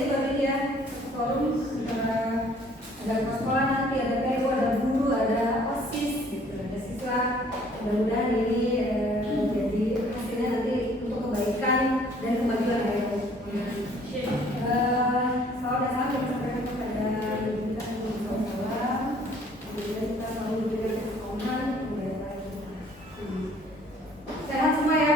biasanya buat ini ya, forum antara ada kepala sekolah nanti, ada PO, ada guru, ada OSIS gitu, ada siswa. Mudah-mudahan ini jadi hasilnya nanti untuk kebaikan dan kemajuan AEO. Salam dan salam yang disampaikan kepada ibu kita salam. Kemudian kita selalu diberikan keselamatan, kemudian sehat semua ya.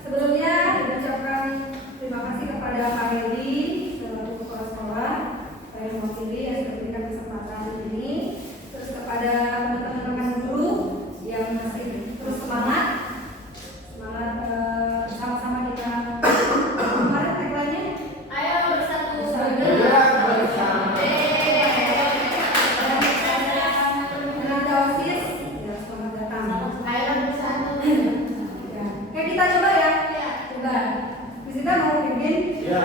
Sebelumnya mengucapkan terima kasih kepada Pak Hedi selaku kepala sekolah yang mewakili yang sudah memberikan kesempatan ini, terus kepada teman-teman guru yang masih terus semangat bersama-sama kita. Kemarin tagline-nya ayo bersatu bersama. Tenaga OSIS ya, selamat datang. Ayo bersatu. Ya. Oke, kita coba ya. Coba. Visita mau pimpin? Ya,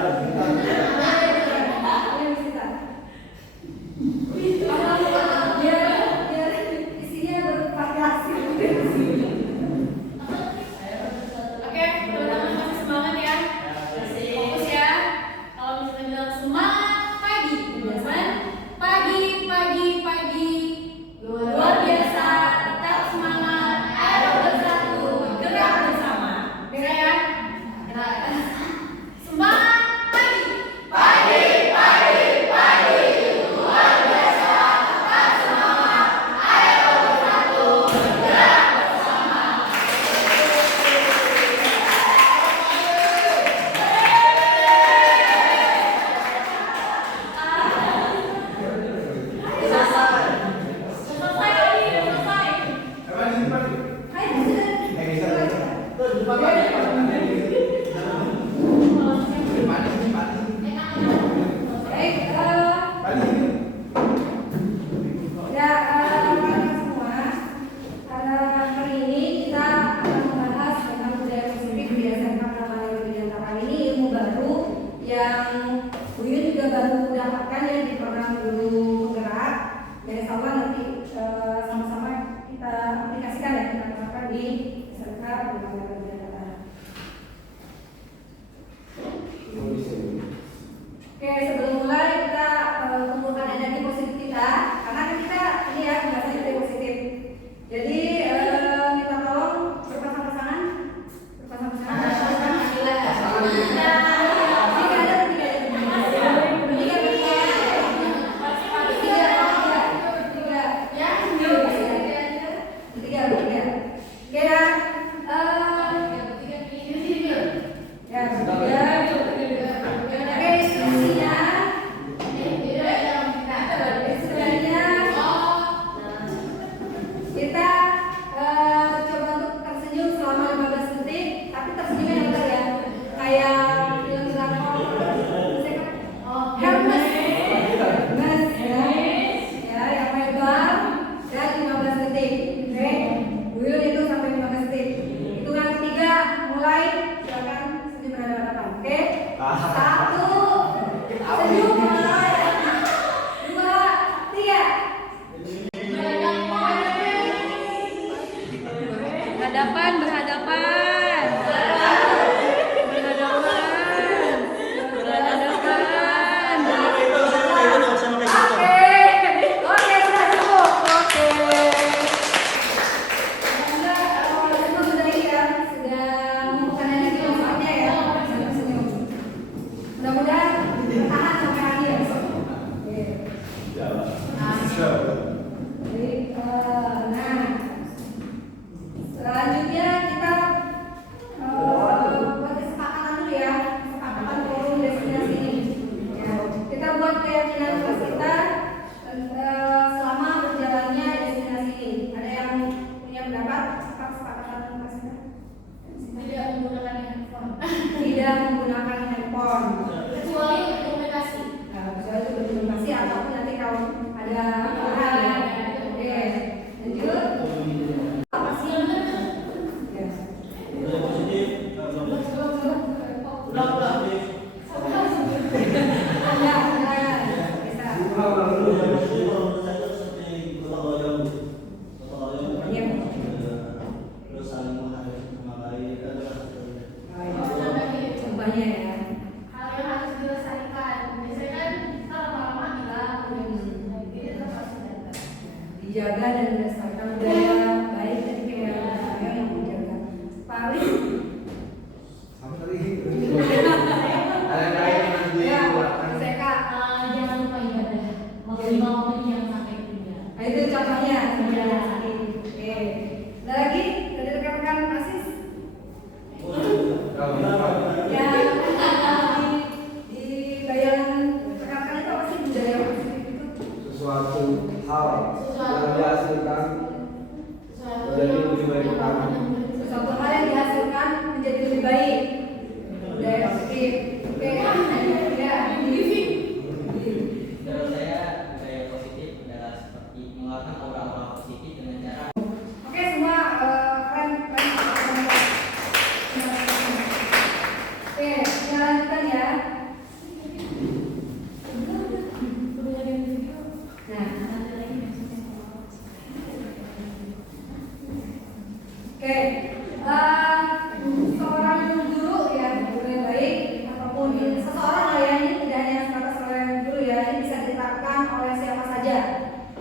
Seorang guru ya, guru yang baik ataupun seseorang lah ya, ini tidak hanya sebatas seorang guru ya, ini bisa diterapkan oleh siapa saja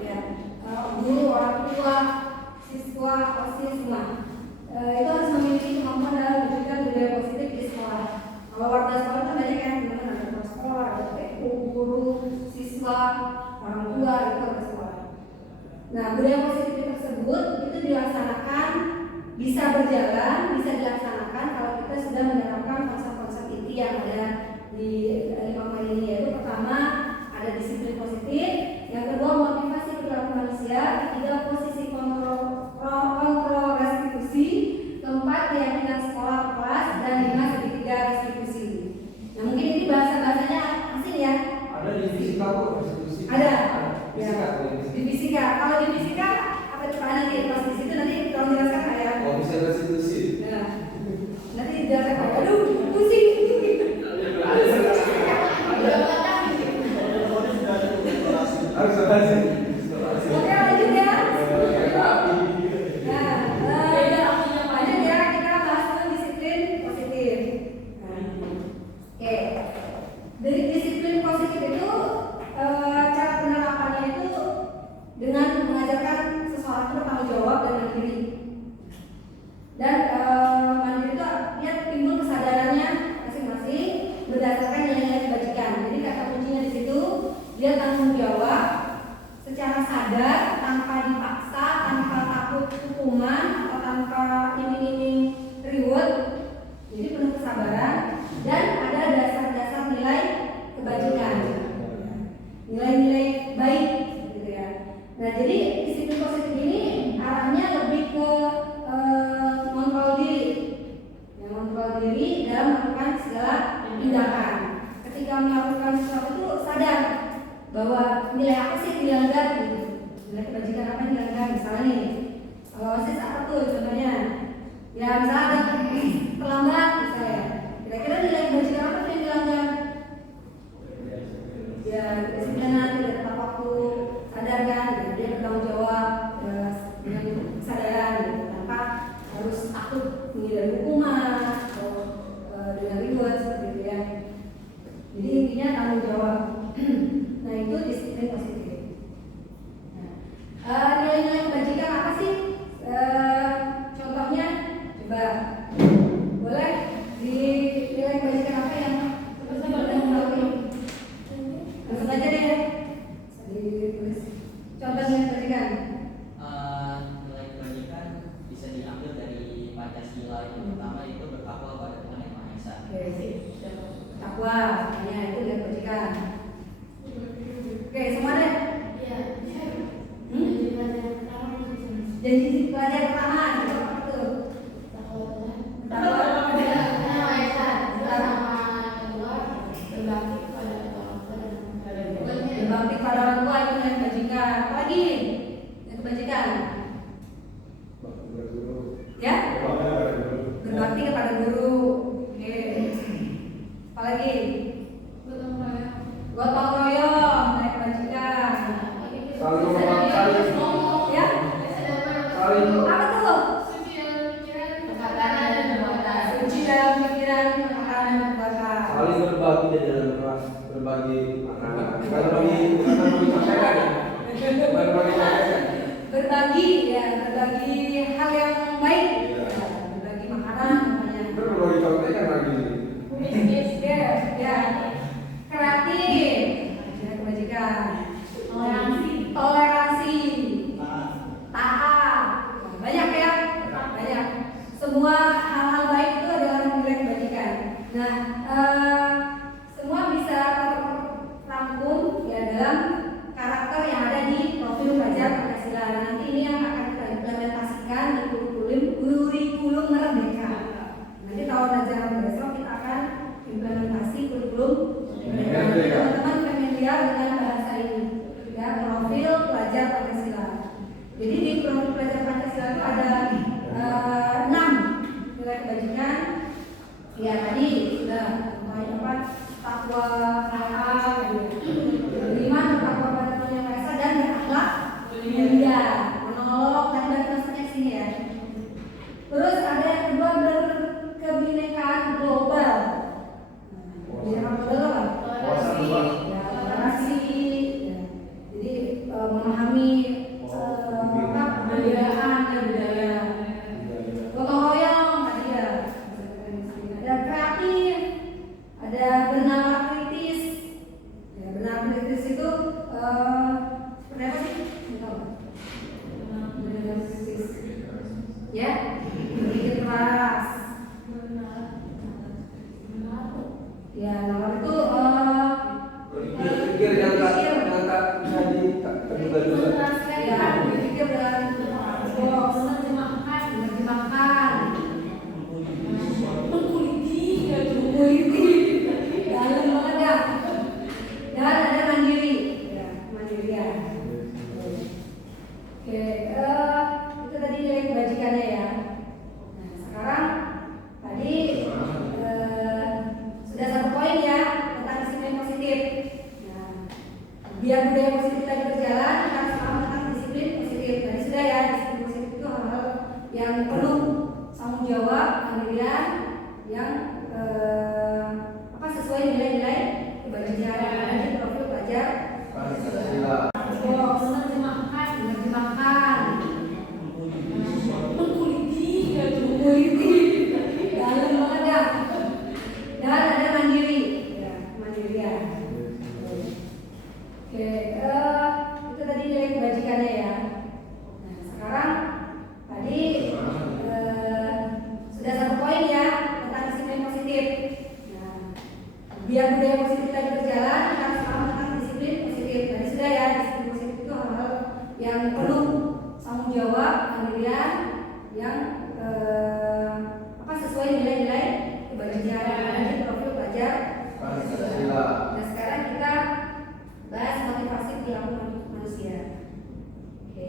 ya, guru, orang tua, siswa, OSIS semua. Itu harus memiliki kemampuan dalam mewujudkan budaya positif di sekolah. Kalau warga sekolah itu banyak yang teman-teman, ada kepala sekolah, ada PU, guru, siswa, orang tua, itu ada sekolah. Nah, budaya positif tersebut itu dilaksanakan, bisa berjalan, bisa dilaksanakan kalau kita sudah menerapkan konsep-konsep inti yang ada di 5 poin ini, yaitu pertama ada disiplin positif, yang kedua motivasi perilaku manusia, ketiga posisi kontrol restitusi, keempat keyakinan sekolah kelas, dan 5 segitiga restitusi. Nah, mungkin ini bahasa-bahasanya asing ya. Ada di fisika kok restitusi. Ada. Fisika, di fisika. Kalau di fisika apa coba nanti pas di situ nanti tolong jelaskan Pak ya. Oh, bisa restitusi. Nah, nanti dijelaskan Pak. Aduh, pusing. Harus ada. Oke, lanjut ya. Nah, lanjut ya, kita bahas dulu disiplin positif. Oke, dari disiplin positif itu cara penerapannya itu dengan mengajarkan seseorang itu bertanggung jawab dan mandiri. Dan mandiri itu dia timbul kesadarannya masing-masing berdasarkan nilai-nilai kebajikan. Jadi kata kuncinya di situ, dia tanggung jawab secara sadar, tanpa dipaksa, tanpa takut hukuman atau tanpa iming-iming reward. Jadi penuh kesabaran dan ada dasar-dasar nilai kebajikan, nilai-nilai baik, gitu ya. Nah, jadi disiplin positif ini arahnya lebih ke mengontrol diri, ya, mengontrol diri dalam melakukan segala tindakan. Ketika melakukan sesuatu itu sadar bahwa nilai apa sih yang dilanggar, gitu. Nilai kebajikan apa yang dilanggar? Misalnya nih, kalau OSIS apa tuh contohnya? Ya, misalnya ada terlambat, misalnya. Kira-kira nilai kebajikan apa yang dilanggar? Ya, kedisiplinan, tidak tepat waktu, sadar kan, dia bertanggung jawab dengan kesadaran, gitu, tanpa harus takut menghindari hukuman atau dengan reward seperti itu ya. Jadi intinya tanggung jawab. Nah, itu disiplin positif. Nah, nilai-nilai kebajikan apa sih? Contohnya, coba boleh di nilai kebajikan apa yang kita boleh mengetahui? Langsung aja deh, ditulis. Contoh nilai kebajikan. Nilai kebajikan bisa diambil dari Pancasila. Yang pertama itu bertakwa pada Tuhan Yang Maha Esa. Takwa, semuanya itu nilai kebajikan. Oke, semua deh. Janji pelajaran pertama itu apa tuh? Berbakti pada orang tua itu nilai kebajikan. Apa lagi? Nilai kebajikan. Ya? Berbakti kepada guru. Oke. Apa lagi? Gotong royong, nilai kebajikan. Ya? Apa tuh? Suci dalam pikiran, perkataan dan perbuatan. Saling berbagi di dalam kelas, berbagi makanan. Berbagi contekan. Berbagi ya, berbagi hal yang baik. Ya, berbagi makanan namanya. Berbagi contekan lagi. Ya. Kreatif. Ya, kebajikan. Toleransi. Taat. Banyak ya? Banyak. Semua hal-hal baik itu adalah nilai kebajikan. Nah, semua bisa terangkum ya dalam karakter yang ada di profil pelajar Pancasila. Nah, nanti ini yang akan kita implementasikan di kurikulum Merdeka. Nanti tahun ajaran besok kita akan implementasi kurikulum Merdeka. Teman-teman familiar dengan bahasa ini, ya, profil pelajar Pancasila. Jadi di profil pelajar Pancasila itu ada 6 nilai yang sesuai nilai-nilai kebajikan yang ada di profil pelajar Pancasila. Oh, menerjemahkan, mengkuliti, dalam banget ya. Dan ada mandiri, ya, mandirian. Oke, itu tadi nilai kebajikannya ya. Nah, sekarang tadi sudah satu poin ya tentang disiplin positif. Nah, biar budaya positif tadi berjalan, kita harus paham tentang disiplin positif. Tadi sudah ya, disiplin positif itu hal-hal yang penuh tanggung jawab, mandirian, yang sesuai nilai-nilai kebajikan yang ada di profil pelajar Pancasila. Nah, sekarang kita bahas motivasi perilaku manusia. Oke.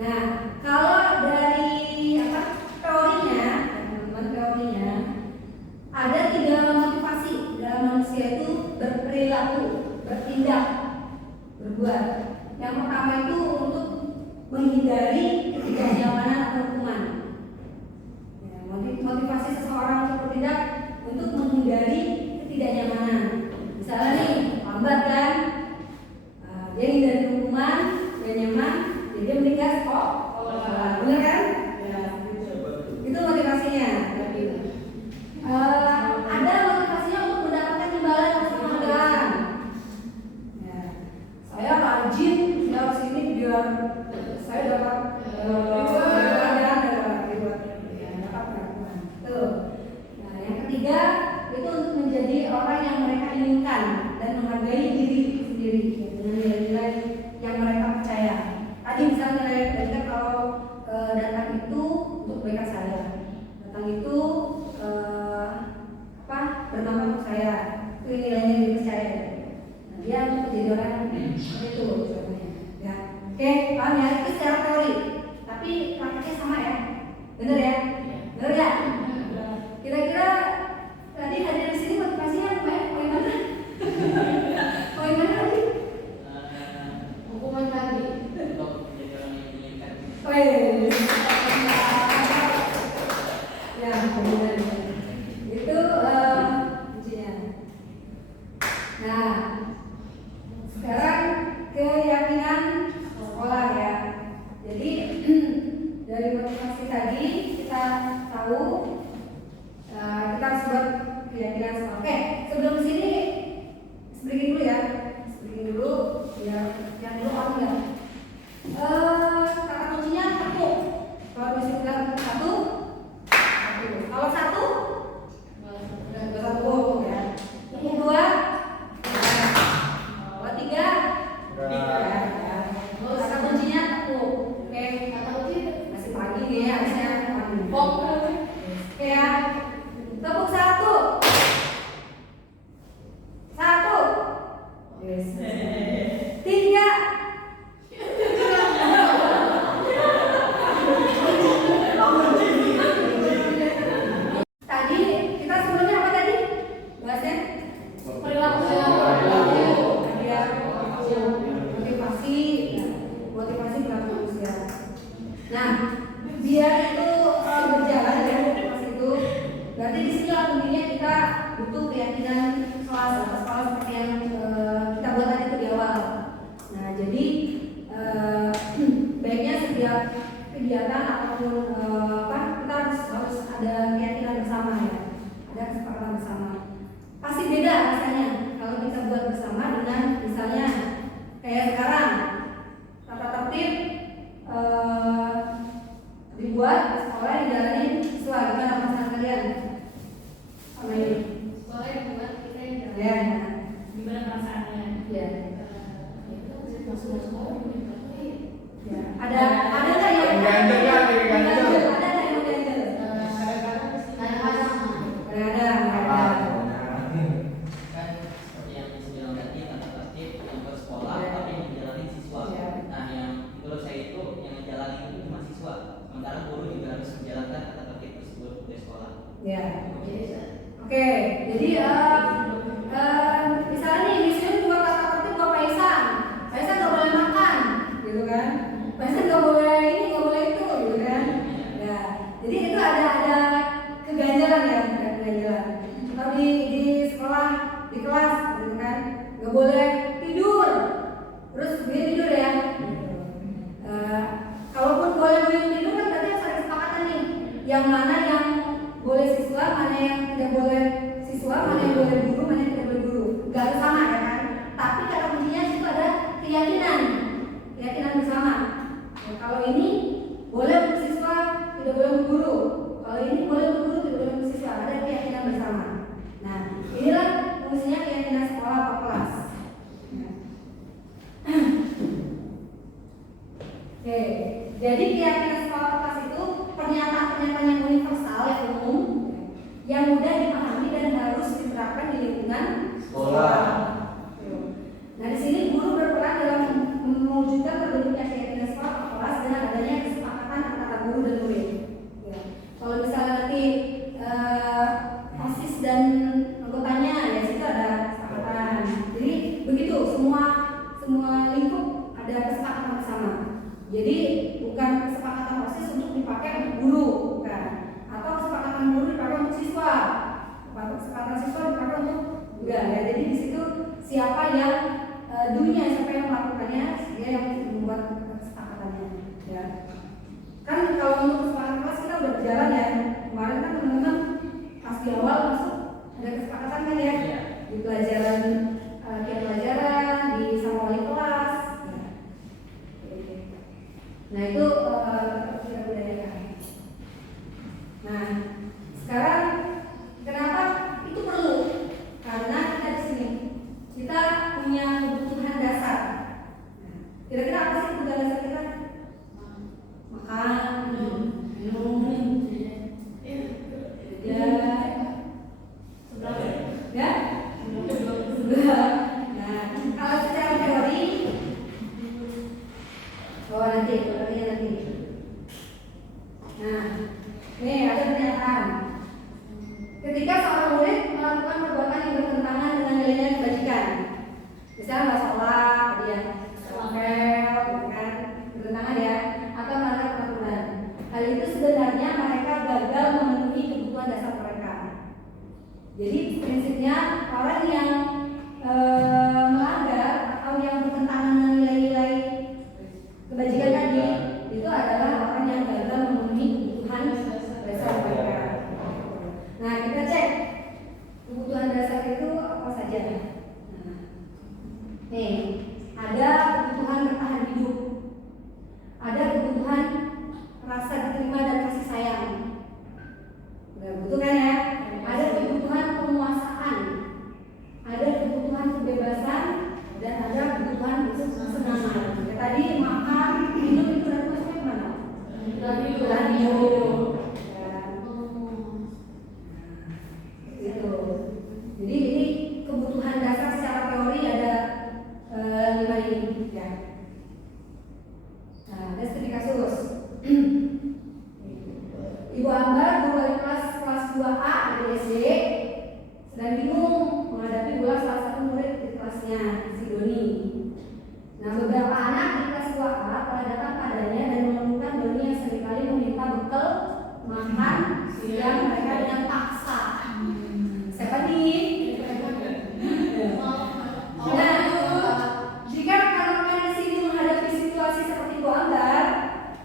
Nah, kalau dari teorinya, teman-teman, teorinya ada 3 motivasi dalam manusia itu berperilaku, bertindak, berbuat. Yang pertama itu untuk menghindari ketidaknyamanan atau hukuman. Ya, motivasi seseorang untuk bertindak untuk menghindari ketidaknyamanan. Misalnya nih, lambat kan, dia hindari hukuman, gak nyaman, jadi dia meninggal kok. Bener kan? Ya, gitu. Itu motivasinya. Ada motivasinya untuk mendapatkan imbalan atas penghargaan. Ya, saya rajin lewat sini biar saya dapat Nah, yang ketiga itu untuk menjadi orang yang mereka inginkan dan menghargai diri sendiri dengan nilai-nilai yang mereka percaya. Tadi misalnya nilai kebajikan kalau datang itu untuk kebaikan saya, datang itu bermanfaat untuk saya, itu nilainya yang dipercaya. Nah, dia untuk menjadi orang seperti itu contohnya. Ya, oke, paham ya? Itu secara teori, tapi prakteknya sama ya, bener ya? Bener ya? Kira-kira tadi hadir di sini motivasinya apa ya? Poin mana? Poin mana tadi? Hukuman tadi. Untuk menjadi orang yang diinginkan. Oh iya. Ya, benar. Itu kuncinya. Nah, sekarang keyakinan sekolah ya. Jadi dari motivasi tadi kita tahu kita harus buat keyakinan sekolah. Oke, sebelum sini breaking dulu ya. Breaking dulu ya. Yang dulu apa enggak? Kata kuncinya satu. Kalau bisa bilang satu. Kalau satu satu ya. Yang kedua kalau tiga kata kuncinya tepuk. Oke, kata kunci masih pagi nih ya, harusnya oke ya. Tepuk satu. Tiga. Tadi kita sebelumnya apa tadi? Bahasnya perilaku. Motivasi perilaku manusia. Nah, biar itu berjalan ya motivasi itu, berarti di sini kuncinya kita butuh keyakinan kelas seperti yang kita buat tadi itu di awal. Nah, jadi baiknya setiap kegiatan ataupun kita harus ada keyakinan bersama ya, ada kesepakatan bersama. Pasti beda rasanya kalau kita buat bersama dengan misalnya kayak sekarang tata tertib dibuat sekolah dijalanin siswa. Gimana perasaan kalian sama ini? Sekolah yang buat kita yang jalan. Ya. Gimana perasaannya? Ya. Itu masuk sekolah Ya. Ada nggak yang Ganjel nggak? Ganjel. Ada nggak yang ganjel? Kadang-kadang. Kan seperti yang dibilang tadi, tata tertib yang bersekolah Ya. tapi yang dijalani siswa. Ya. Nah, yang menurut saya itu yang menjalani itu cuma siswa, sementara guru juga harus menjalankan tata tertib tersebut di sekolah. Ya. Oke, jadi misalnya nih di sini buat tata tertib buat Paisan nggak boleh makan, gitu kan? Paisan nggak boleh ini, nggak boleh itu, gitu kan? Ya, jadi itu ada jalan-jalan. Atau di sekolah, di kelas, gitu kan, nggak boleh tidur. Terus dia tidur ya. Kalaupun boleh tidur kan berarti harus ada kesepakatan nih. Yang mana yang boleh siswa, mana yang tidak boleh siswa, mana yang boleh guru, mana yang tidak boleh guru. Gak harus sama ya kan. Tapi kata kuncinya itu ada keyakinan bersama. Ya, kalau ini boleh untuk siswa, tidak boleh untuk guru. Kalau ini boleh untuk guru, tidak boleh untuk siswa. Ada keyakinan bersama. Nah, inilah fungsinya keyakinan sekolah atau kelas. Oke, jadi keyakinan sekolah atau kelas itu pernyataan-pernyataan yang universal, yang umum, yang mudah dipahami dan harus diterapkan di lingkungan Sekolah. Nah, di sini guru berperan dalam mewujudkan terbentuknya keyakinan sekolah atau kelas dengan adanya kesepakatan antara guru dan murid. Ya. Kalau misalnya nanti OSIS dan anggotanya, ya situ ada kesepakatan. Jadi begitu, semua lingkup ada kesepakatan bersama. Jadi bukan kesepakatan OSIS untuk dipakai untuk guru, bukan. Atau kesepakatan guru dipakai untuk siswa. Kesepakatan siswa dipakai untuk enggak ya. Jadi di situ siapa yang dunia, siapa yang melakukannya, dia yang membuat kesepakatannya. Ya. Kan kalau untuk kesepakatan kelas kita udah berjalan ya. Kemarin kan teman-teman pas di awal masuk ada kesepakatan kan ya di pelajaran pelajaran di sama wali kelas. Ya. Nah itu kita budayakan. Nah sekarang kenapa itu perlu? Karena kita di sini kita punya kebutuhan dasar. Kira-kira apa sih kebutuhan dasar kita? Makan, minum, ya, nah, kalau secara teori, nanti. Nah, nih ada pernyataan. Ketika seorang murid melakukan perbuatan yang bertentangan dengan nilai-nilai kebajikan, misalnya nggak sholat, dia ngepel, kan, bertentangan ya, atau melanggar peraturan. Hal itu sebenarnya mereka gagal memenuhi kebutuhan dasar mereka. Jadi prinsipnya orang yang melanggar atau yang bertentangan dengan nilai-nilai kebajikan tadi itu adalah orang yang gagal memenuhi kebutuhan dasar mereka. Nah kita cek kebutuhan dasar itu apa saja. Nah, nih ada kebutuhan bertahan hidup, ada kebutuhan rasa diterima dan kasih sayang. Udah butuh kan ya? Ada kebutuhan penguasaan, ada kebutuhan kebebasan, dan ada kebutuhan kesenangan. Ya, tadi makan, minum itu nanti maksudnya kemana? Radio. Gitu. Jadi ini kebutuhan dasar secara teori ada 5 ini ya. Nah, ada studi kasus. Ibu Ambar, guru wali kelas 2A dari SD, sedang bingung menghadapi ulah salah satu murid di kelasnya, si Doni. Nah, beberapa anak di kelas 2A telah datang padanya dan menemukan Doni yang seringkali meminta bekal makan siang mereka dengan paksa. Siapa nih? Nah, jika rekan-rekan di sini menghadapi situasi seperti Bu Ambar,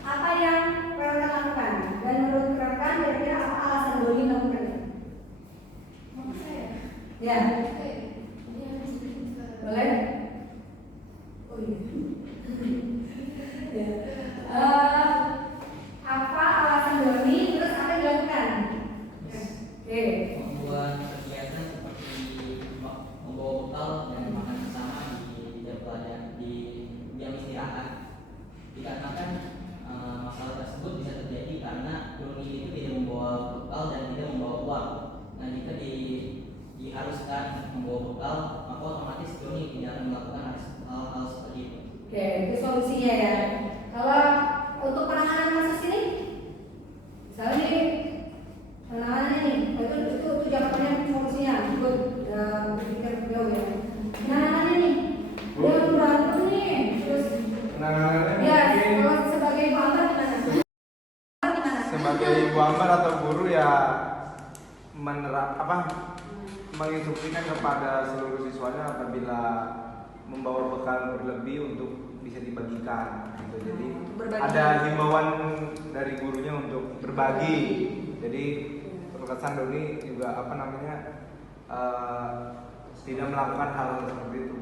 apa yang rekan lakukan? Dan menurut rekan kira-kira apa alasan Doni melakukannya? Ya, boleh? Oh iya. Ya. Apa alasan Doni? Terus apa yang dilakukan? Oke. Membuat kegiatan seperti membawa bekal dan makan bersama di jam pelajaran, di jam istirahat. Dikarenakan masalah tersebut bisa terjadi karena Doni itu tidak membawa bekal dan tidak membawa uang. Nah, jika diharuskan membawa bekal, maka otomatis Doni tidak akan melakukan hal-hal seperti itu. Oke, itu solusinya ya. Kalau untuk penanganan kasus ini, misalnya nih, penanganannya nih, itu jawabannya solusinya. Ikut berpikir jauh ya. Penanganannya nih, dia berantem nih, terus Penanganannya ya, mungkin kalau sebagai ibu Ambar gimana? sebagai ibu Ambar atau guru ya menginstruksikan kepada seluruh siswanya apabila membawa bekal berlebih untuk bisa dibagikan gitu. Jadi Berbagi. ada himbauan dari gurunya untuk berbagi. Jadi terkesan Doni juga tidak melakukan hal-hal seperti itu.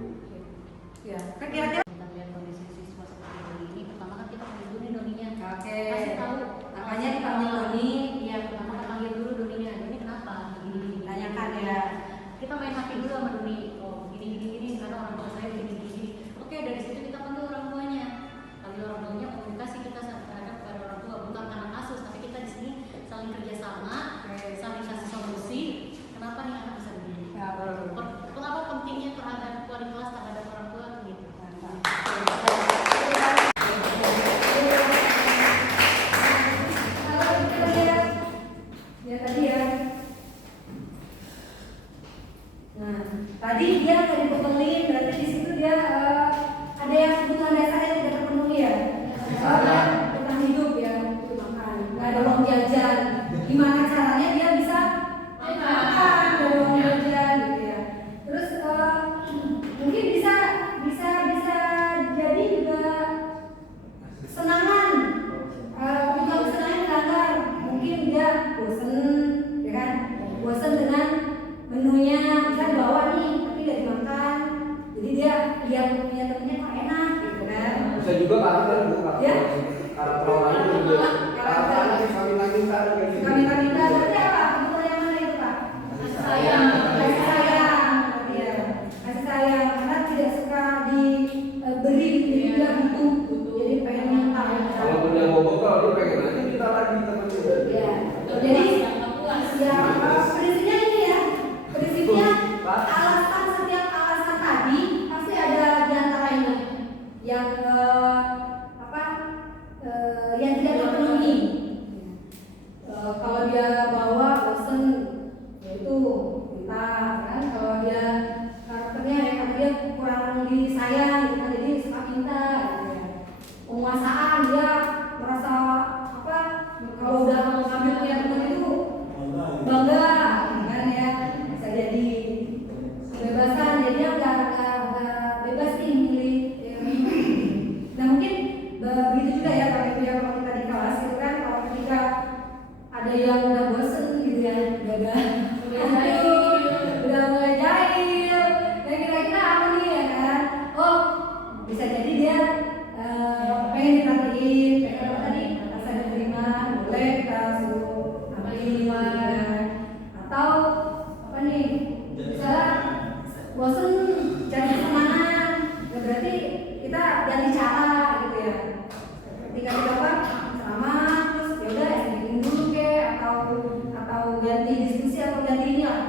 Ya, kan kira-kira Kita lihat kondisi siswa seperti Doni ini, pertama kan kita panggil dulu nih Doninya. Oke. Kasih tahu. Makanya dipanggil Doni. Iya, pertama kita panggil dulu Doninya. Doni kenapa? Gini. Tanyakan ya. Kita main hati dulu sama Doni. Oh, gini karena orang tua saya gini. Oke, dari situ kita panggil orang tuanya. Panggil orang tuanya, komunikasi kita terhadap kepada orang tua, bukan karena kasus, tapi kita di sini saling kerjasama, saling kasih solusi. Kenapa nih anak bisa begini? Ya, betul. Kenapa pentingnya terhadap wali kelas terhadap orang tua gitu? Kalau kita lihat ya tadi ya. Nah, tadi dia nggak dibekali, berarti di situ dia ada yang kebutuhan dasarnya tidak terpenuhi ya. Soalnya tentang hidup ya, itu makan, nggak ada uang jajan. Gimana caranya dia bisa makan, nggak ada uang jajan gitu ya. Terus mungkin bisa jadi juga kesenangan, kebutuhan kesenangan dilanggar. Mungkin dia bosen, ya kan? Bosen dengan menunya bisa dibawa nih, tapi nggak dimakan. Jadi dia lihat punya temennya kok enak, gitu kan? Bisa juga karakter Bu, Ya. karakter orangnya juga. Karakternya suka minta-minta kayak gitu. Suka minta-minta, berarti apa? Kebutuhan yang mana itu Pak? Kasih sayang. Kasih sayang, iya. Kasih sayang, karena tidak suka diberi, jadi dia butuh, jadi pengen minta. Kalau punya bawa bekal dia pengen nanti minta lagi teman-teman. Ya, jadi ya prinsipnya ini ya, prinsipnya setiap alasan tadi pasti ada di antara ini yang yang tidak terpenuhi. Kalau dia bawa bosen, yaitu minta kan. Kalau dia karakternya ya karena dia kurang disayang, gitu kan, jadi suka minta. Gitu ya. Penguasaan dia merasa kalau udah ngambil punya teman itu bangga, kan ya, bisa jadi kebebasan, jadi dia nggak bebas nih milih. Ya. Nah mungkin begitu juga ya kalau itu ya, kalau kita di kelas itu kan, kalau ketika ada yang udah bosen gitu ya, udah mulai jahil, dan kira-kira apa nih ya kan? Oh bisa jadi dia pengen diperhatiin, pengen apa tadi? Rasa diterima, boleh kita suruh ambil, atau apa nih? Misalnya bosen cari kesenangan, ya berarti kita ganti cara gitu ya. Ketika kita ceramah, terus ya udah bikin dulu atau ganti diskusi atau ganti ini lah,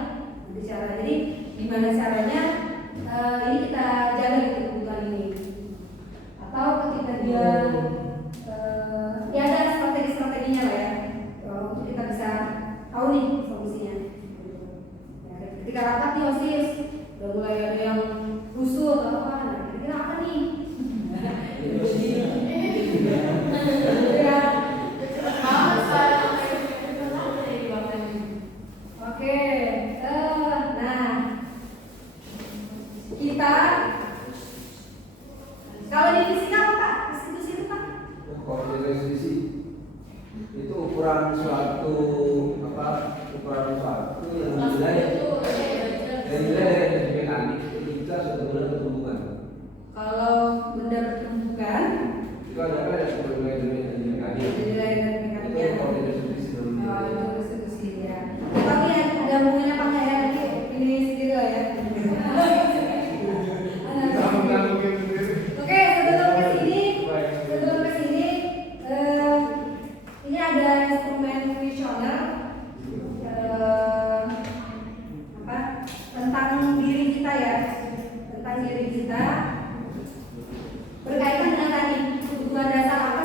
ganti cara. Jadi gimana caranya ini kita jaga gitu kebutuhan ini. Atau ketika dia ya ada strateginya lah ya, untuk kita bisa tahu nih solusinya. Ya, ketika rapat nih OSIS udah mulai ada yang rusuh atau apa, nah kira-kira apa nih? Oke, nah kita kalau di fisika apa Pak? Institusi itu Pak? Kalau di revisi itu ukuran suatu yang nilai dari mekanik ketika suatu benda berhubungan. Kalau benda bertumbukan, Itu ada sebenarnya dari mekanik. nilai dari Itu mekaniknya. kalau di revisi Oh, itu institusi ya. Tapi ada hubungannya apa nggak ya? Nanti ini sendiri lah ya. Oke, sebelum ke sini, ini ada instrumen visioner tentang diri kita ya, tentang diri kita berkaitan dengan tadi kebutuhan dasar apa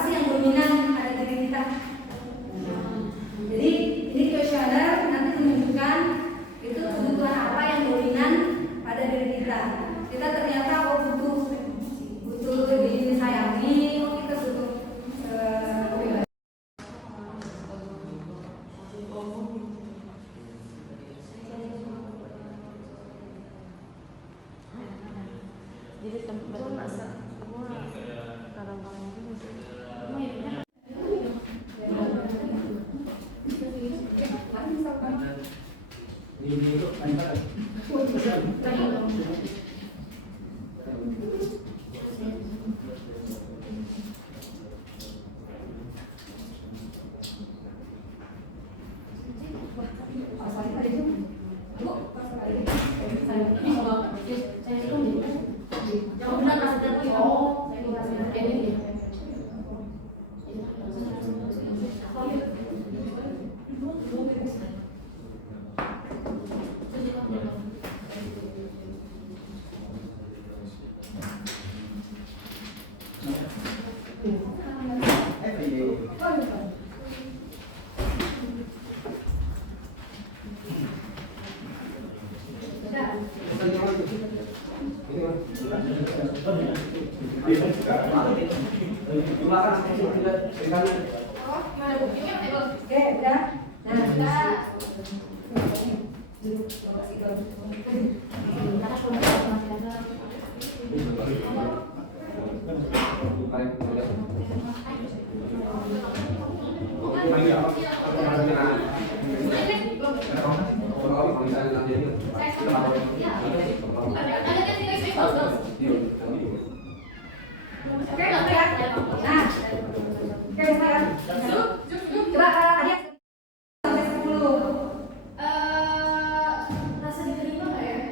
Oke, udah. Nah, kita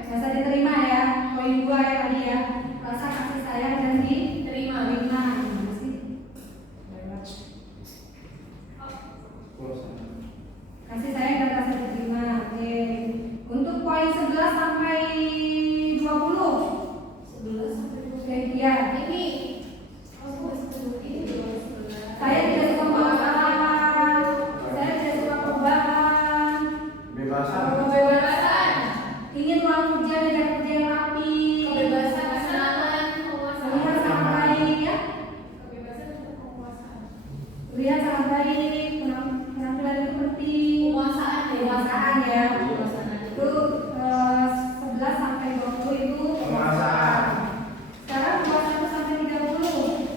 rasa diterima ya. Poin 2 ya tadi ya. Rasa kasih sayang dan diterima. Kasih sayang dan rasa diterima. Oke. Untuk poin 11 sampai 20. 11 sampai 20. Oke, ya. Ini saya tidak suka pemaksaan. Saya tidak suka perubahan. Kebebasan. Ingin ruang kerja dan kerja yang rapi. Kebebasan kesenangan, melihat sangat baik ya. Kebebasan untuk penguasaan. Lihat sangat baik, penampilan itu penting. Penguasaan ya. Itu 11 sampai 20 itu penguasaan. Sekarang 21 sampai 30.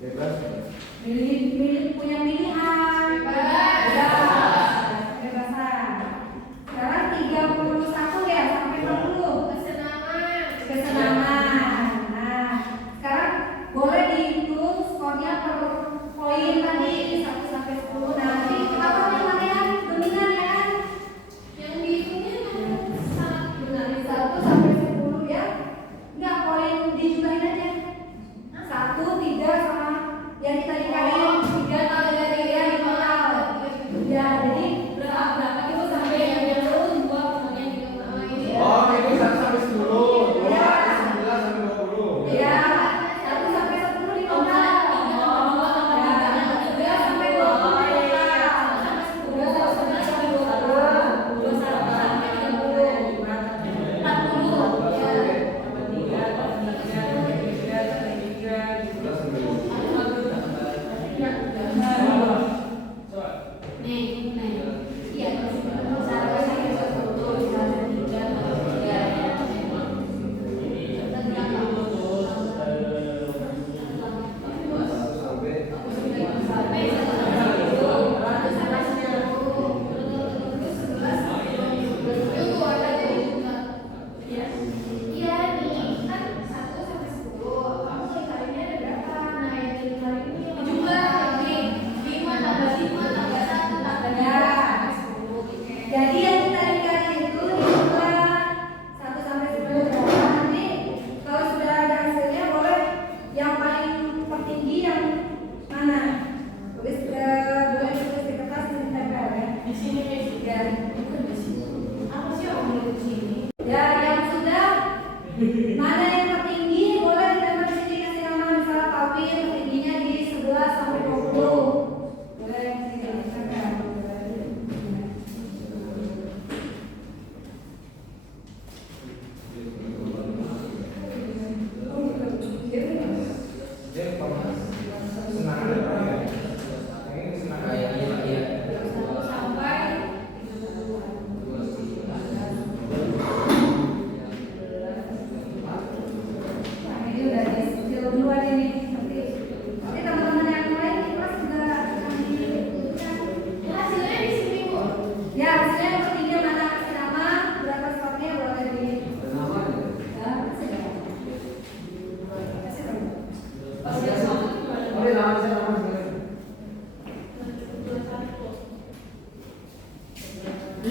Bebas. Punya pilihan. Bebas.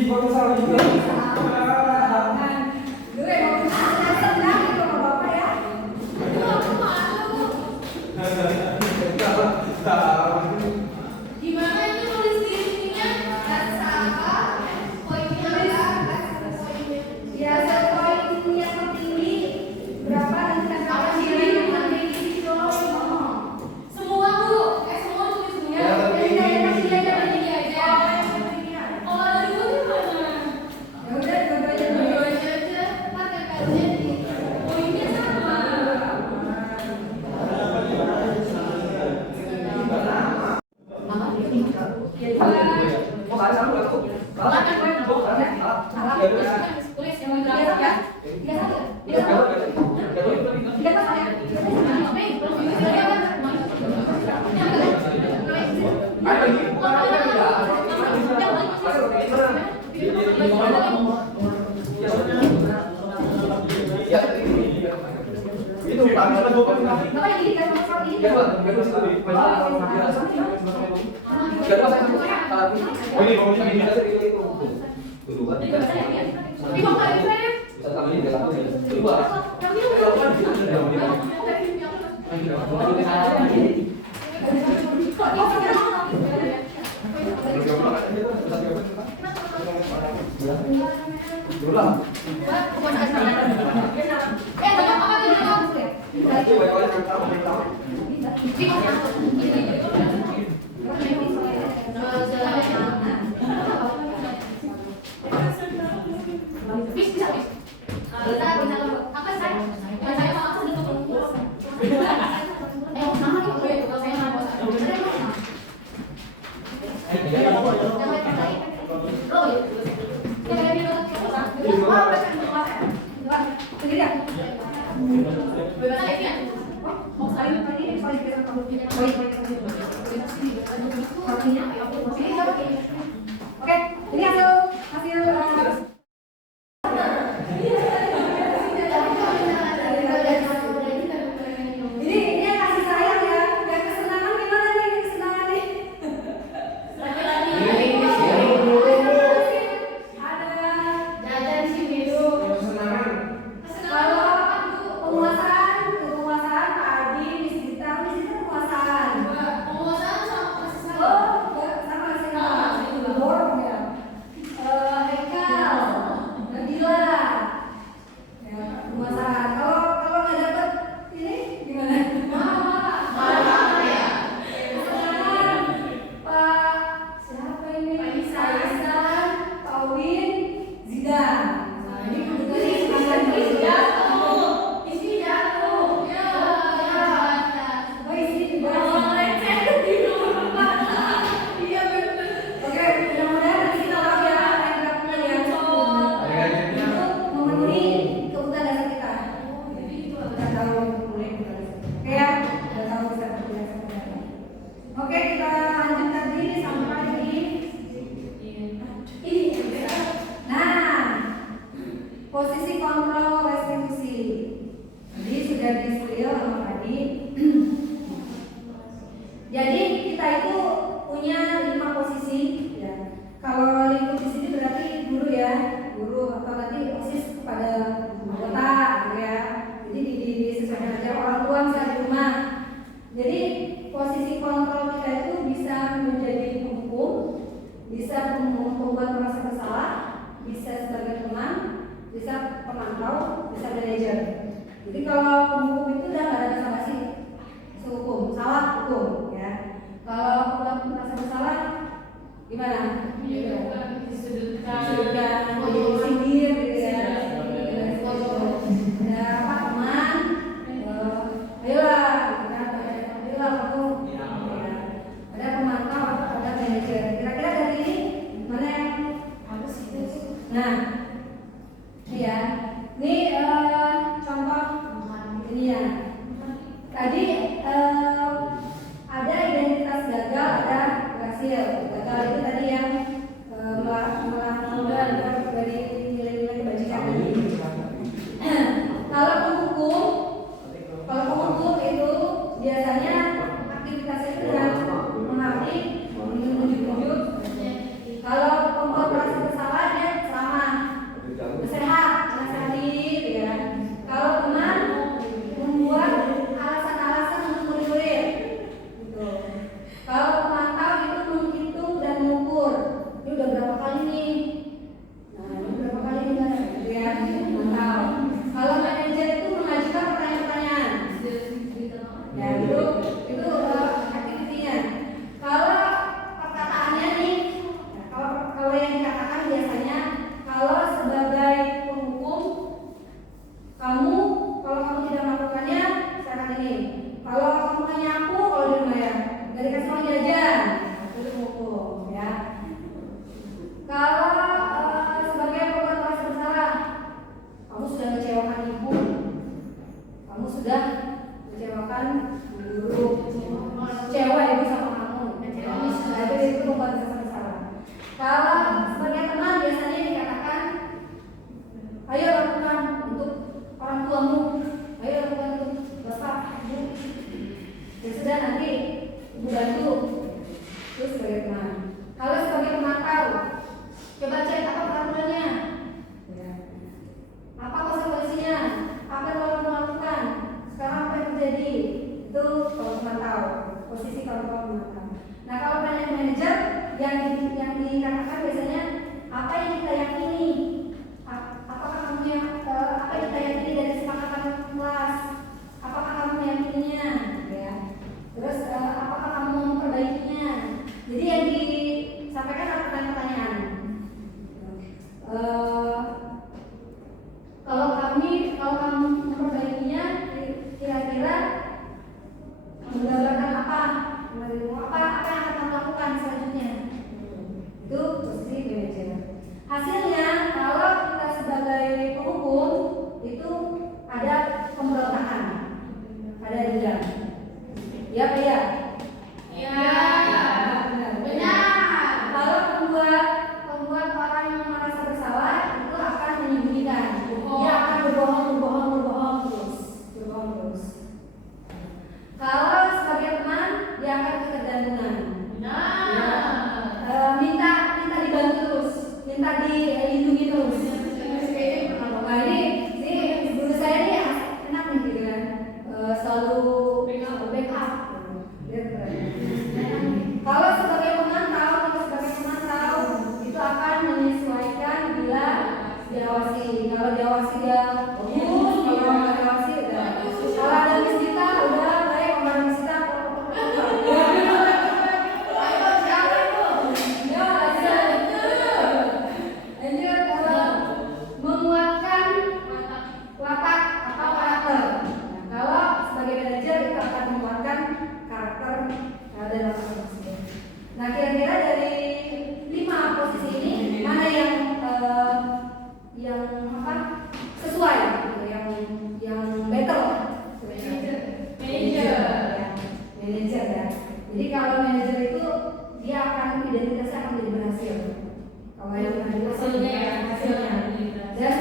bangsa ini. Dulu ya mau senang itu sama bapak ya. Itu aku malu. Gimana itu nulis di sininya? Rasa apa? Poinnya berapa? Poinnya. Ya sepoin yang tertinggi berapa dan Apa berapa sih yang nanti di semua Bu? Semua tulis semuanya. Ya, tapi Jadi ini- ini aja. Kalau ada dua gimana? Ya udah dua-duanya dulu. Dua-duanya aja. Kan TPS-nya di poinnya sama. Tulis yang berapa ya? Itu paling bukan. Bapak yang ini kan masalah ini. Ya, Pak. Ini baunya ini itu. Dulu kan. Tapi kok nggak di-save? Bisa sambil ini kalau dua. Sendiri ya? Oh, saling ini saling kita kamu. Oke, ini hasil ini yang kasih sayang ya. Yang kesenangan gimana nih? Kesenangan nih. Ada Jajan di sini dulu. kalau penguasaan Pak Adi, Miss Gita penguasaan. Penguasaan sama persis sama. Oh, enggak sama saya. Borong ya. Haikal, Nabila. Ya, penguasaan. Kalau nggak dapet ini gimana? Marah ya. Kesenangan Pak siapa ini? Pak Ihsan. Pak Ihsan, Pak Win, Zidan. Nah, ini kebetulan kesenangan Isi Zidan. jatuh. Isi jatuh. Ya, ya. Oh, isi juga. Kalau lecet di rumah. Iya benar. Oke, mudah-mudahan nanti kita tahu ya anak-anaknya ya. Untuk memenuhi kebutuhan dasar kita. Jadi kita tahu memenuhi kebutuhan dasar. Oke ya, kita tahu bisa kebutuhan dasar. Oke, kita lanjut tadi sampai di ini. Nah, posisi kontrol restitusi. Jadi sudah di skill sama tadi. Jadi kita itu punya 5 posisi ya. Kalau lingkup di sini berarti guru ya, guru atau nanti OSIS kepada anggota gitu ya. Jadi disesuaikan aja orang tua misalnya di rumah. Jadi posisi kontrol kita itu bisa menjadi penghukum, bisa pembuat merasa bersalah, bisa sebagai teman, bisa pemantau, bisa manajer. Jadi kalau penghukum itu udah nggak ada basa-basi, hukum, salah hukum ya. Kalau pembuat merasa bersalah gimana? Disudutkan. Sudah jadi sindir gitu ya. Ada apa teman? Ayolah, gitu kan? Ayolah kamu. Ya. Ada pemantau, ada manajer. Kira-kira dari ini mana yang harus itu? Nah, ini ya. Ini contoh ini ya. Tadi ada identitas gagal, ada berhasil. Gagal itu tadi yang melanggar dari nilai-nilai kebajikan tadi. Kalau penghukum itu biasanya aktivitasnya itu dengan menghakimi, menunjuk-nunjuk. Kalau pembuat merasa bersalah dia Coba cek apa peraturannya. Ya. Apa konsekuensinya? Apa yang harus melakukan? Sekarang apa yang terjadi? Itu kalau cuma tahu posisi kontrol memantau. Nah kalau project manager yang dikatakan biasanya apa yang kita yakini, apakah kamu yang apa yang kita yakini dari kesepakatan kelas, apakah kamu meyakininya, ya. Terus apakah kamu memperbaikinya. Jadi yang disampaikan adalah pertanyaan-pertanyaan. Kalau kamu memperbaikinya, kira-kira menggambarkan apa yang akan kamu lakukan selanjutnya. Itu posisi manajer. Hasilnya kalau kita sebagai penghukum itu ada pemberontakan, ada dendam. Ya Pak ya? Iya. Benar. Kalau pembuat orang yang merasa bersalah itu akan menyembunyikan. Dia akan berbohong terus. Kalau sebagai teman dia akan ketergantungan. Minta dibantu terus, minta dilindungi terus. Nah ini guru saya ini enak nih gitu kan, selalu backup. Kalau sebagai pemantau itu akan menyesuaikan bila diawasi. Kalau diawasi dia bagus, kalau nggak diawasi udah. Kalau ada Miss Dita udah baik, kalau ada Miss Dita lanjut menguatkan watak atau karakter. Nah, kalau sebagai manajer itu akan menguatkan karakter dan watak tersebut. Nah kira-kira dari 5 posisi ini mana yang sesuai gitu, yang better? Manajer ya. Jadi kalau manajer itu dia akan identitasnya akan menjadi berhasil. Kalau yang hasilnya dan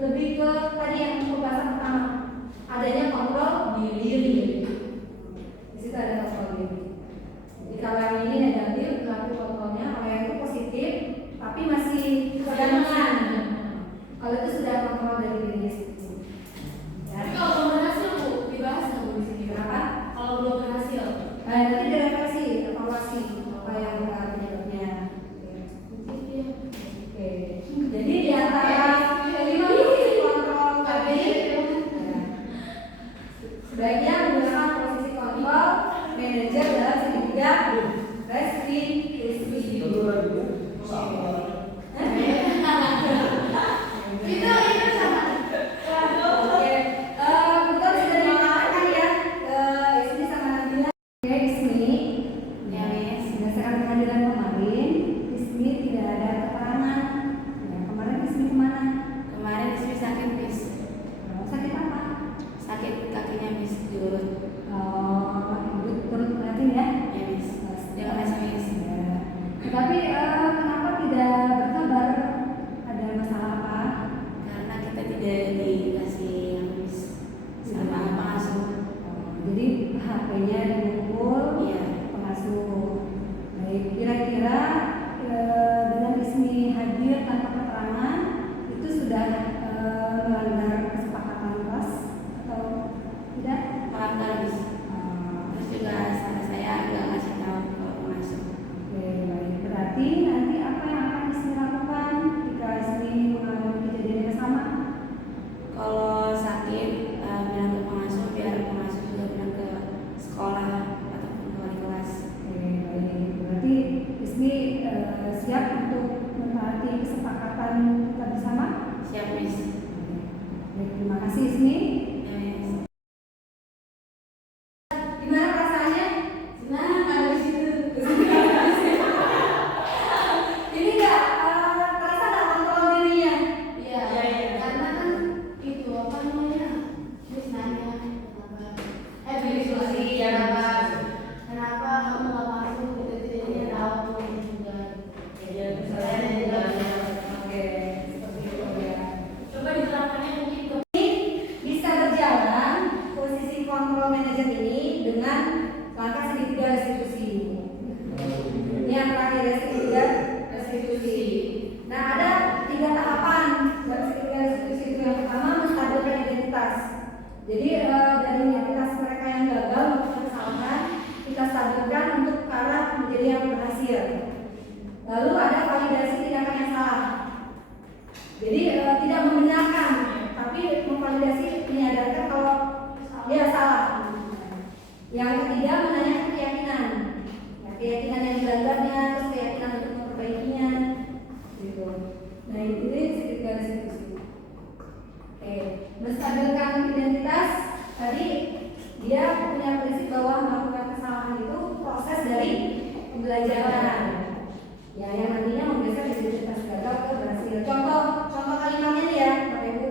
lebih ke tadi yang pembahasan pertama, adanya kontrol diri. Di situ ada kontrol diri. Jadi kalau yang ini negatif berarti kontrolnya, kalau yang itu positif tapi masih kegantengan. Kalau itu sudah kontrol dari diri sendiri. Ya. Tapi kalau belum berhasil Bu, dibahas nggak Bu di sini? Kenapa? Kalau belum berhasil. Nanti direfleksi, evaluasi apa yang penyebabnya. Oke. Jadi di antara 5 posisi kontrol tadi, sebaiknya menggunakan posisi kontrol manajer dalam segitiga restitusi. Itu sama. Oke, betul sudah dikenalkan ya ke Ismi sama Nabila. Oke, Ismi. Ya, Miss. Berdasarkan kehadiran kemarin, Ismi tidak ada keterangan. Ya, kemarin Ismi kemana? Kemarin Ismi sakit Miss. Sakit apa? Sakit kakinya Miss diurut. Ibu turut perhatiin ya. Ya Miss. Terima kasih Miss. Ya. Tapi kenapa tidak berkabar? Ada masalah apa? Karena kita tidak dikasih yang Miss sama pengasuh. Jadi HP-nya dikumpul Iya. pengasuh. Baik, kira-kira dengan Ismi hadir tanpa keterangan itu sudah melanggar kesepakatan kelas atau tidak? Melanggar Miss. Terus juga salah saya nggak ngasih tahu ke pengasuh. Oke, baik. Berarti nanti apa yang akan Ismi lakukan jika Ismi mengalami kejadian yang sama? Kalau sakit bilang ke pengasuh biar pengasuh juga bilang ke sekolah ataupun ke wali kelas. Oke, baik. Berarti Ismi siap untuk mentaati kesepakatan kita bersama? Siap Miss. Baik, terima kasih Ismi. Ya Miss. Gimana perasaannya? Senang ada di situ. Ini nggak terasa nggak kontrol dirinya? Iya. Karena kan itu apa namanya? Terus nanya kenapa? Diskusi kenapa kamu nggak masuk? Kita jadinya tahu juga. Ya, saya juga. Oke, seperti itu ya. Coba diterapkannya mungkin ke Bisa berjalan posisi kontrol manajer ini dengan langkah segitiga restitusi. Ini yang terakhir ya, segitiga restitusi. Nah, ada 3 tahapan dalam garis diskusi itu. Yang pertama, menstabilkan identitas. Jadi dari identitas mereka yang gagal melakukan kesalahan, kita stabilkan untuk ke arah menjadi yang berhasil. Lalu ada validasi tindakan yang salah. Jadi tidak membenarkan, tapi memvalidasi, menyadarkan kalau dia salah. Yang ketiga, menanyakan keyakinan. Ya, keyakinan yang dilanggarnya, terus keyakinan untuk memperbaikinya, gitu. Nah, itu sedikit garis diskusi. Oke, menstabilkan identitas tadi dia punya prinsip bahwa melakukan kesalahan itu proses dari pembelajaran. Ya, yang nantinya menggeser dari identitas gagal ke berhasil. Contoh kalimatnya nih ya, Bapak Ibu.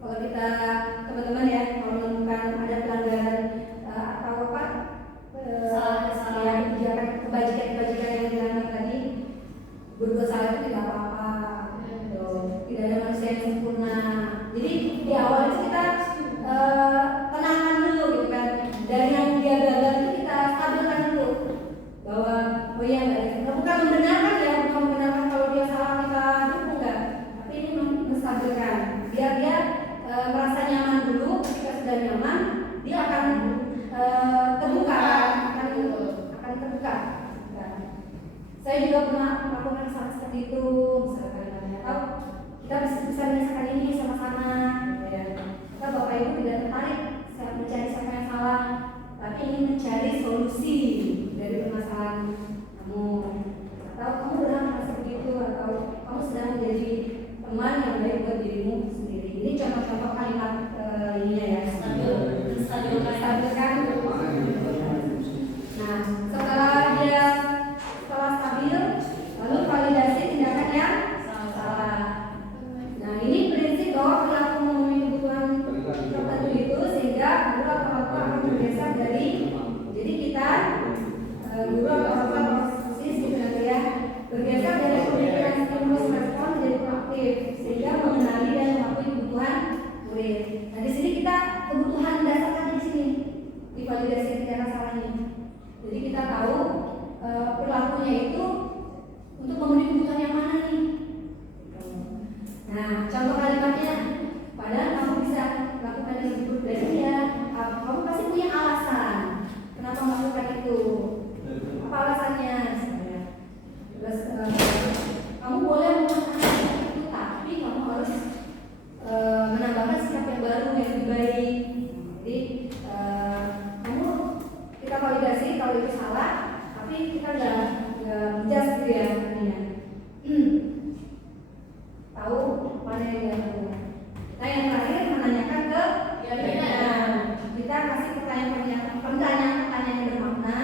Kalau kita teman-teman ya, kalau menemukan ada pelanggaran atau apa kesalahan kebajikan yang dilanggar tadi, berbuat salah itu tidak apa-apa. Tidak ada manusia yang sempurna. Jadi di awal itu kita tenangkan dulu gitu kan. Dari yang dia gagal itu kita stabilkan dulu bahwa oh iya bukan membenarkan ya, bukan membenarkan kalau dia salah kita dukung enggak, tapi ini menstabilkan biar dia merasa nyaman dulu. Ketika sudah nyaman dia akan terbuka, akan terbuka. Nah, saya juga pernah melakukan kesalahan seperti itu, misalkan atau kita bisa menyelesaikan ini sama-sama, ya. Kita Bapak Ibu tidak tertarik mencari siapa yang salah, tapi ingin mencari solusi dari permasalahan kamu. Atau kamu berhak merasa begitu, atau kamu sedang menjadi teman yang baik buat dirimu sendiri. Ini contoh-contoh kalimat ininya ya, stabilkan. Nah, setelah stabil, lalu validasi tindakan yang salah. Nah, ini prinsip bahwa perilaku memenuhi kebutuhan tertentu itu sehingga guru atau orang tua akan bergeser dari, jadi kita guru atau orang tua posisi gitu nanti ya, bergeser dari pemikiran stimulus respon menjadi proaktif sehingga mengenali dan mengakui kebutuhan murid. Nah, di sini kita kebutuhan dasar tadi di sini divalidasi tindakan salahnya. Jadi kita tahu perilakunya itu untuk memenuhi kebutuhan yang mana nih. Nah, contoh kalimatnya, padahal kamu bisa lakukan itu berarti ya kamu pasti punya alasan kenapa melakukan itu. Apa alasannya? Terus kamu boleh melakukan itu, tapi kamu harus menambahkan sikap yang baru yang lebih baik. Jadi kita validasi kalau itu salah, tapi kita nggak just gitu ya, tahu mana yang dilakukan. Nah, yang terakhir menanyakan ke keyakinan. Kita kasih pertanyaan yang bermakna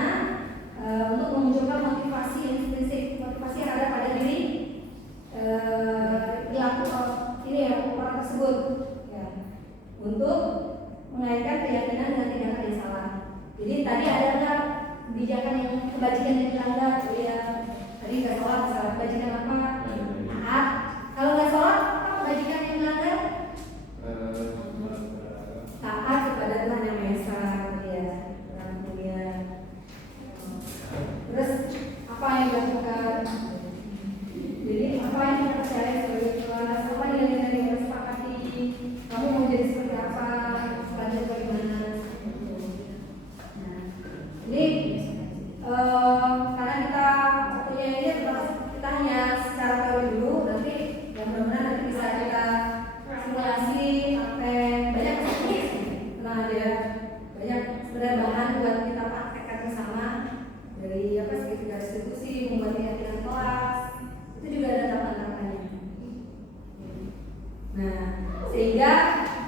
untuk memunculkan motivasi yang spesifik, motivasi yang ada pada diri pelaku ini ya, orang tersebut ya, untuk mengaitkan keyakinan dengan tindakan yang salah. Jadi tadi ada nggak kebijakan yang kebajikan yang dilanggar? Oh ya, tadi nggak salah kebajikan apa? Taat. Kalau nggak sholat, apa kebajikan yang dilanggar? Taat kepada Tuhan yang Maha Esa, ya, Tuhan mulia. Terus apa yang dilakukan? Jadi apa yang kita percaya sebagai Tuhan? Apa nilai-nilai yang kita sepakati? Kamu mau jadi seperti apa? Selanjutnya bagaimana? Nah, ini karena kita punya ini terbatas, kita hanya secara teori dulu. Nanti yang benar-benar nanti bisa kita simulasi sampai banyak tenang aja, banyak sebenarnya bahan buat kita praktekkan bersama dari apa segitiga diskusi, membuat keyakinan kelas, itu juga ada tahapan-tahapannya. Nah, sehingga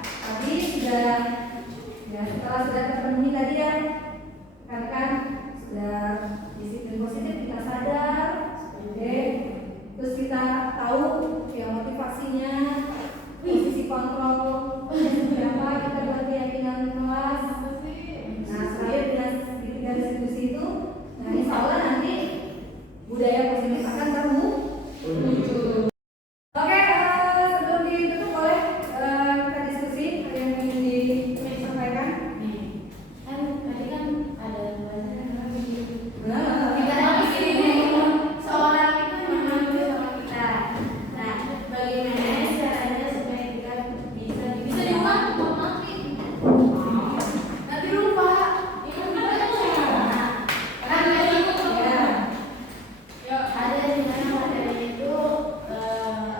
tadi sudah ya, setelah sudah terpenuhi tadi ya, kan sudah disiplin positif, kita sadar, oke. Terus kita tahu ya motivasinya, posisi kontrol seperti apa, kita buat keyakinan kelas. Nah, terakhir dengan segitiga diskusi itu, nah insya Allah nanti budaya positif akan muncul. Oke, sebelum ditutup boleh kita diskusi, ada yang ingin disampaikan? Tadi kan ada Nah, seorang itu mengambil sama kita. Nah, dimana materinya itu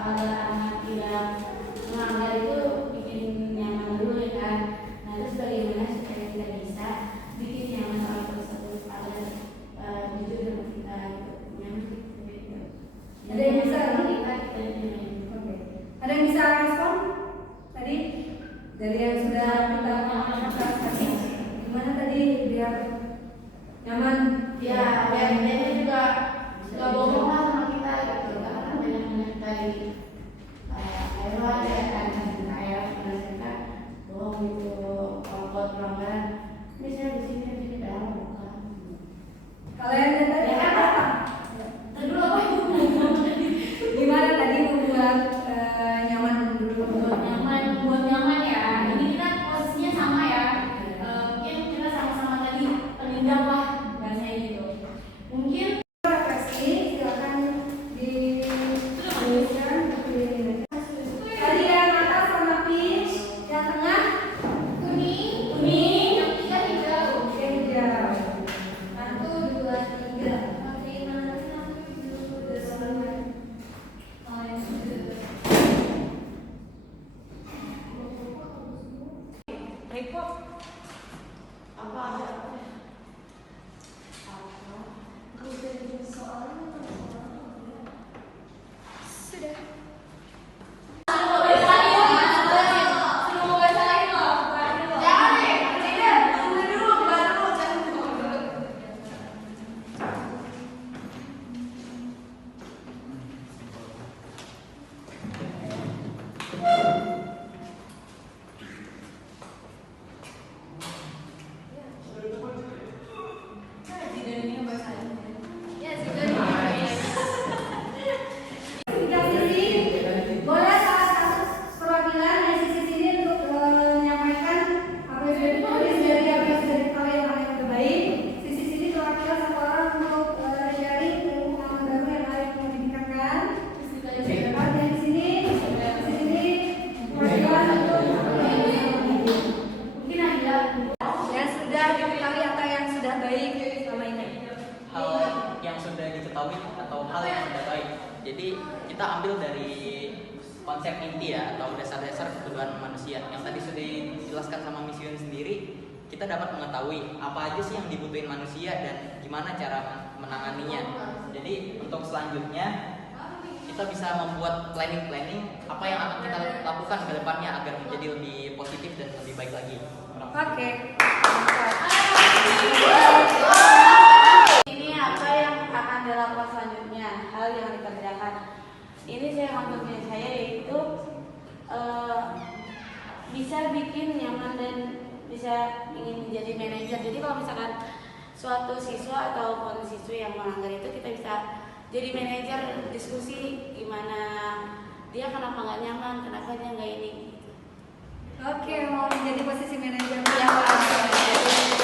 agar anak tidak melanggar itu bikin nyaman dulu ya kan. Nah terus bagaimana supaya kita bisa bikin nyaman orang tersebut agar jujur dengan kita nyaman gitu. Ada yang bisa? Kita nyaman. Oke. Ada yang bisa respon tadi dari yang sudah kita tadi? Gimana tadi biar nyaman? Ya, biar dia juga nggak bohong lah sama kita gitu. Karena banyak dari ayo aja kan kayak mereka bohong itu buat pelanggaran. Misalnya di sini di dalam bukan. Kalian yang tadi Ya apa? Tadi dulu apa itu? Gimana tadi membuat nyaman dulu? Buat nyaman ya. Ini kita posisinya sama ya. Mungkin kita sama-sama tadi penindam lah bahasanya gitu. Mungkin Refleksi, silakan dituliskan tadi yang atas sama peach, yang tengah kuning, yang tiga hijau. hijau. 1, 2, 3. Report. Apa ada? Tiga sisi, boleh salah satu perwakilan dari sisi sini untuk menyampaikan apa yang sudah ditulis dari apa yang sudah diketahui yang yang terbaik. Sisi sini perwakilan satu orang untuk sharing ilmu pengalaman baru yang hari ini ditingkatkan. Depan yang di sini perwakilan untuk Mungkin ada. yang sudah diketahui atau yang sudah baik selama ini. Hal yang sudah diketahui atau hal yang sudah baik. Jadi kita ambil dari konsep inti ya atau dasar-dasar kebutuhan manusia yang tadi sudah dijelaskan sama Miss Yun sendiri. Kita dapat mengetahui apa aja sih yang dibutuhin manusia dan gimana cara menanganinya. Jadi untuk selanjutnya kita bisa membuat planning apa yang akan kita lakukan ke depannya agar menjadi lebih positif dan lebih baik lagi. Oke. Ini apa yang akan dilakukan selanjutnya, hal yang dikerjakan. Ini saya maksudnya saya yaitu bisa bikin nyaman dan bisa ingin menjadi manajer. Jadi kalau misalkan suatu siswa ataupun siswi yang melanggar itu kita bisa jadi manajer, diskusi gimana dia kenapa nggak nyaman, kenapa dia nggak ini. Oke, mau menjadi posisi manajer. Ya, Pak.